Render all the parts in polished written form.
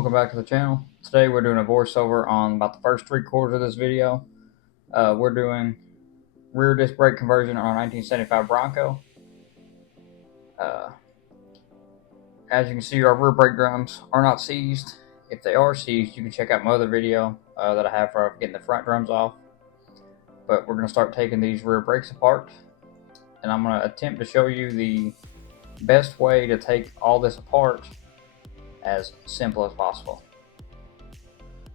Welcome back to the channel. Today we're doing a voiceover on about the first 3/4 of this video. We're doing rear disc brake conversion on our 1975 Bronco. As you can see, our rear brake drums are not seized. If they are seized, you can check out my other video that I have for getting the front drums off. But we're going to start taking these rear brakes apart, and I'm going to attempt to show you the best way to take all this apart as simple as possible.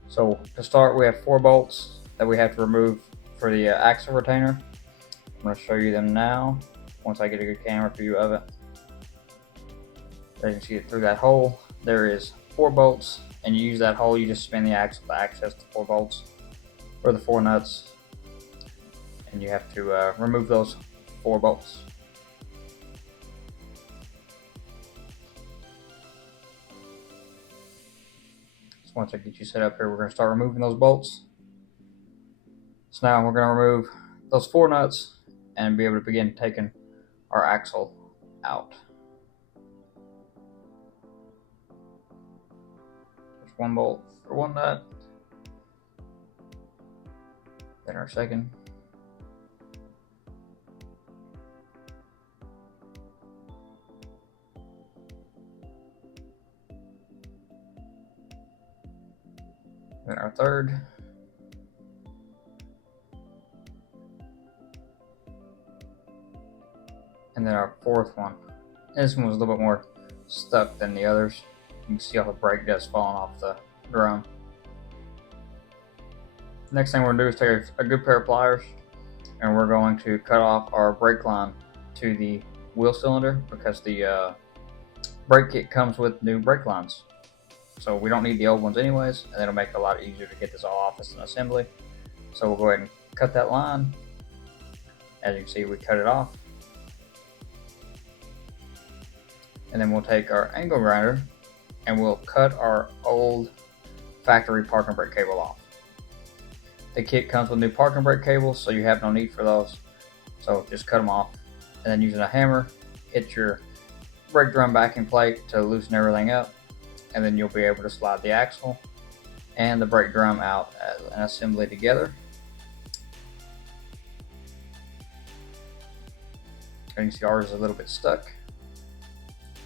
So to start, we have 4 bolts that we have to remove for the axle retainer. I'm going to show you them now once I get a good camera view of it. As you can see it through that hole, there is 4 bolts, and you use that hole, you just spin the axle to access the 4 bolts or the 4 nuts, and you have to remove those 4 bolts. Once I get you set up here, we're going to start removing those bolts. So now we're going to remove those 4 nuts and be able to begin taking our axle out. There's 1 bolt for 1 nut, then our second, then our third, and then our 4th one. This one was a little bit more stuck than the others. You can see all the brake dust falling off the drum. Next thing we're going to do is take a good pair of pliers, and we're going to cut off our brake line to the wheel cylinder, because the brake kit comes with new brake lines. So we don't need the old ones anyways, and it'll make it a lot easier to get this all off as an assembly. So we'll go ahead and cut that line. As you can see, we cut it off. And then we'll take our angle grinder and we'll cut our old factory parking brake cable off. The kit comes with new parking brake cables, so you have no need for those. So just cut them off, and then using a hammer, hit your brake drum backing plate to loosen everything up. And then you'll be able to slide the axle and the brake drum out as an assembly together. And you can see ours is a little bit stuck,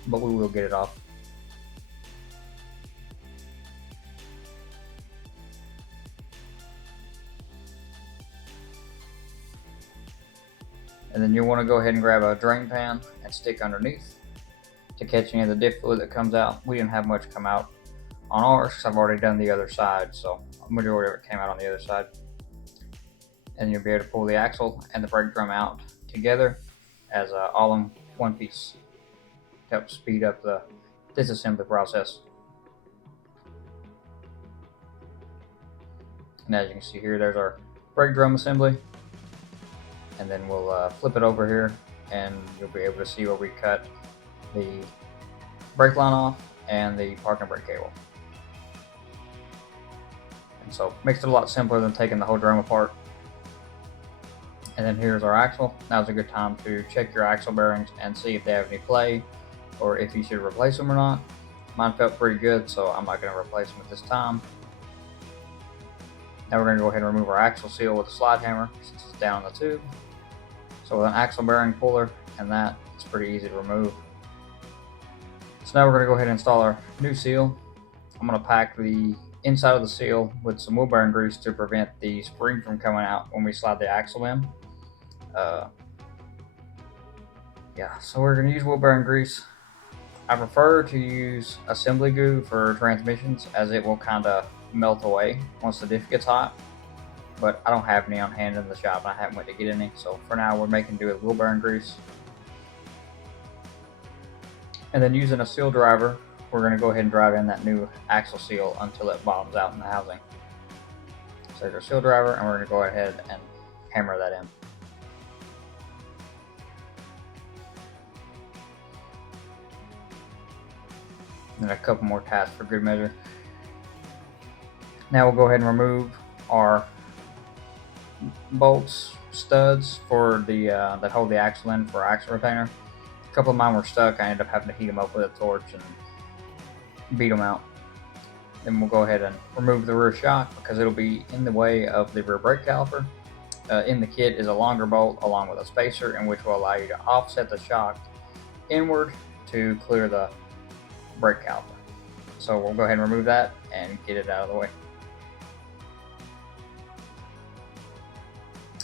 but we will get it off. And then you'll want to go ahead and grab a drain pan and stick underneath to catch any of the diff fluid that comes out. We didn't have much come out on ours because I've already done the other side, so the majority of it came out on the other side. And you'll be able to pull the axle and the brake drum out together as all in one piece to help speed up the disassembly process. And as you can see here, there's our brake drum assembly. And then we'll flip it over here, and you'll be able to see where we cut the brake line off and the parking brake cable. And so makes it a lot simpler than taking the whole drum apart. And then here's our axle. Now's a good time to check your axle bearings and see if they have any play, or if you should replace them or not. Mine felt pretty good, so I'm not going to replace them at this time. Now we're going to go ahead and remove our axle seal with a slide hammer since it's down in the tube. So with an axle bearing puller and that, it's pretty easy to remove. So now we're going to go ahead and install our new seal. I'm going to pack the inside of the seal with some wheel bearing grease to prevent the spring from coming out when we slide the axle in. So we're going to use wheel bearing grease. I prefer to use assembly glue for transmissions, as it will kind of melt away once the diff gets hot. But I don't have any on hand in the shop, and I haven't went to get any. So for now, we're making do with wheel bearing grease. And then using a seal driver, we're going to go ahead and drive in that new axle seal until it bottoms out in the housing. So there's our seal driver, and we're going to go ahead and hammer that in. And a couple more taps for good measure. Now we'll go ahead and remove our bolts, studs for the that hold the axle in for our axle retainer. A couple of mine were stuck. I ended up having to heat them up with a torch and beat them out. Then we'll go ahead and remove the rear shock because it'll be in the way of the rear brake caliper. In the kit is a longer bolt along with a spacer, in which will allow you to offset the shock inward to clear the brake caliper. So we'll go ahead and remove that and get it out of the way.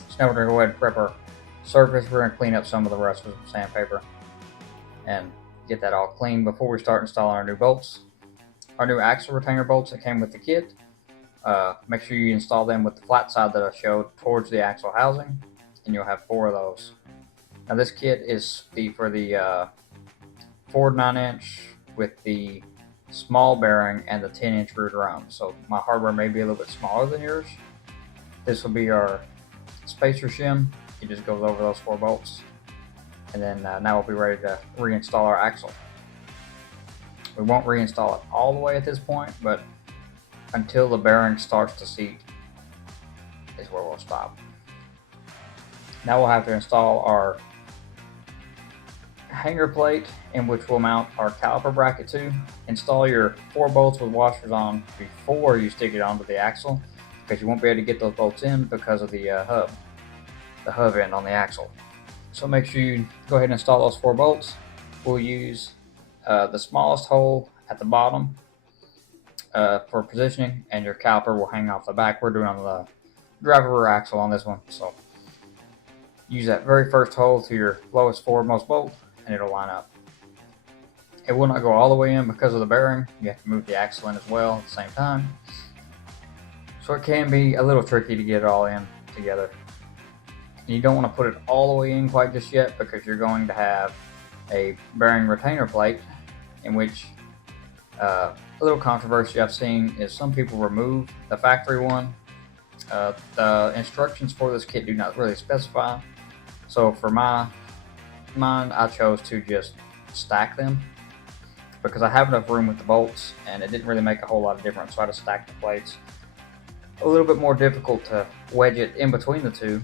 So now we're going to go ahead and prep our surface. We're going to clean up some of the rust with some sandpaper and get that all clean before we start installing our new bolts. Our new axle retainer bolts that came with the kit, make sure you install them with the flat side that I showed towards the axle housing, and you'll have 4 of those. Now this kit is for the Ford 9-inch with the small bearing and the 10-inch rear drum. So my hardware may be a little bit smaller than yours. This will be our spacer shim. It just goes over those 4 bolts. And then now we'll be ready to reinstall our axle. We won't reinstall it all the way at this point, but until the bearing starts to seat is where we'll stop. Now we'll have to install our hanger plate in which we'll mount our caliper bracket to. Install your 4 bolts with washers on before you stick it onto the axle, because you won't be able to get those bolts in because of the hub end on the axle. So make sure you go ahead and install those 4 bolts. We'll use the smallest hole at the bottom for positioning, and your caliper will hang off the back. We're doing on the driver rear axle on this one, so use that very first hole to your lowest forwardmost bolt and it'll line up. It will not go all the way in because of the bearing. You have to move the axle in as well at the same time, so it can be a little tricky to get it all in together. And you don't want to put it all the way in quite just yet, because you're going to have a bearing retainer plate, in which a little controversy I've seen is some people remove the factory one. The instructions for this kit do not really specify, so for mine I chose to just stack them because I have enough room with the bolts and it didn't really make a whole lot of difference. So I just stacked the plates. A little bit more difficult to wedge it in between the two,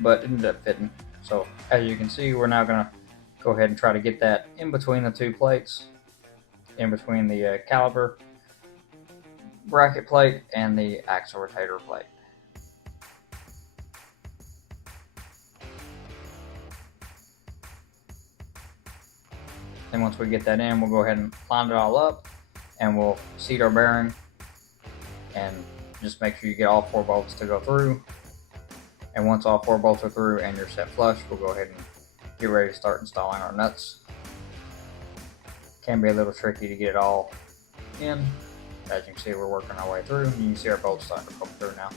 but it ended up fitting. So as you can see, we're now going to go ahead and try to get that in between the 2 plates, in between the caliper bracket plate and the axle rotator plate. Then once we get that in, we'll go ahead and line it all up and we'll seat our bearing, and just make sure you get all 4 bolts to go through. And once all 4 bolts are through and you're set flush, we'll go ahead and get ready to start installing our nuts. Can be a little tricky to get it all in. As you can see, we're working our way through. You can see our bolts starting to come through now.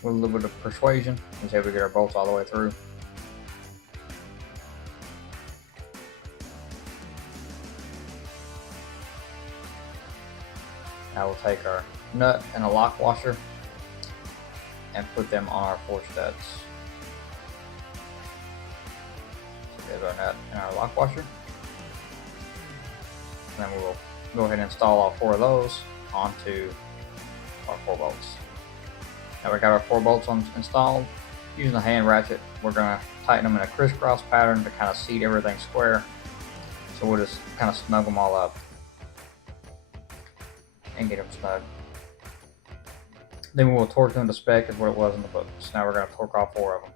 With a little bit of persuasion, let's see if we get our bolts all the way through. Now we'll take our nut and a lock washer and put them on our 4 studs. So there's our nut and our lock washer. And then we'll go ahead and install all 4 of those onto our 4 bolts. Now we got our 4 bolts installed. Using a hand ratchet, we're going to tighten them in a crisscross pattern to kind of seat everything square. So we'll just kind of snug them all up and get them snug. Then we'll torque them to spec as what it was in the book. So now we're going to torque all 4 of them.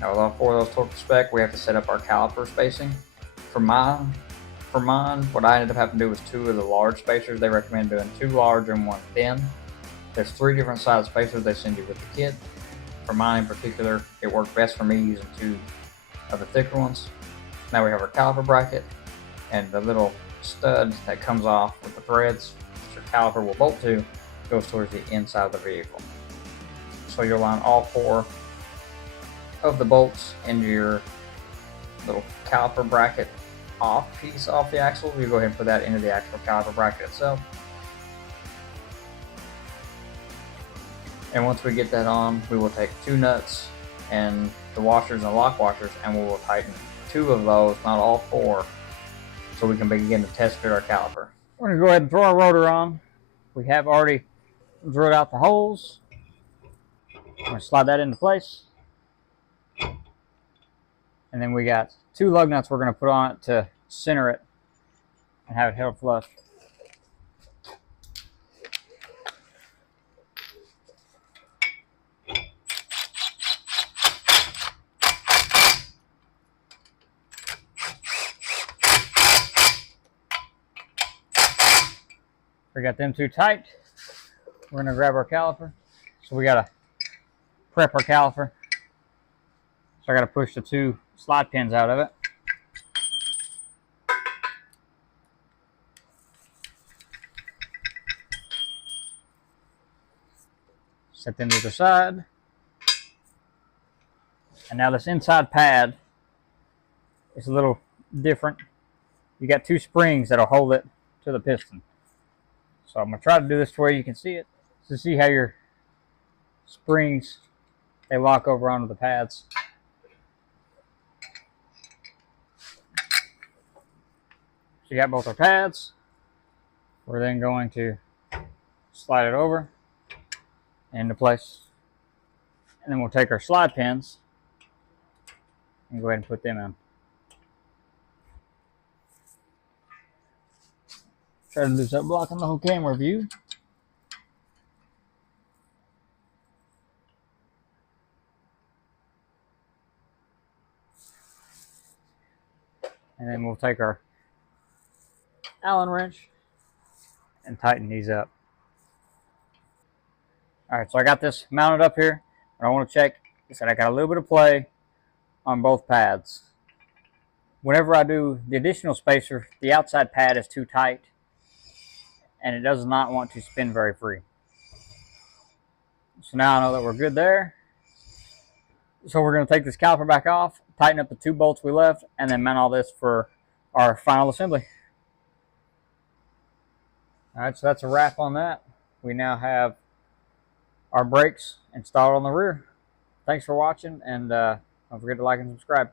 Now with all 4 of those torqued to spec, we have to set up our caliper spacing. For mine, what I ended up having to do was 2 of the large spacers. They recommend doing 2 large and 1 thin. There's 3 different size spacers they send you with the kit. For mine in particular, it worked best for me using 2 of the thicker ones. Now we have our caliper bracket, and the little stud that comes off with the threads that your caliper will bolt to goes towards the inside of the vehicle. So you'll line all 4 of the bolts into your little caliper bracket piece off the axle. You go ahead and put that into the actual caliper bracket itself. And once we get that on, we will take 2 nuts and the washers and lock washers, and we will tighten 2 of those, not all 4, so we can begin to test fit our caliper. We're going to go ahead and throw our rotor on. We have already drilled out the holes. I'm going to slide that into place. And then we got 2 lug nuts we're going to put on it to center it and have it held flush. We got them 2 tight. We're going to grab our caliper. So we got to prep our caliper. So I got to push the 2 slide pins out of it. Set them to the side. And now this inside pad is a little different. You got 2 springs that'll hold it to the piston. So I'm going to try to do this to where you can see it, to see how your springs, they lock over onto the pads. So you got both our pads. We're then going to slide it over into place. And then we'll take our slide pins and go ahead and put them in. Try to lose that block on the whole camera view. And then we'll take our Allen wrench and tighten these up. Alright, so I got this mounted up here. I want to check that I got a little bit of play on both pads. Whenever I do the additional spacer, the outside pad is too tight and it does not want to spin very free. So now I know that we're good there. So we're going to take this caliper back off, tighten up the 2 bolts we left, and then mount all this for our final assembly. Alright, so that's a wrap on that. We now have our brakes installed on the rear. Thanks for watching, and don't forget to like and subscribe.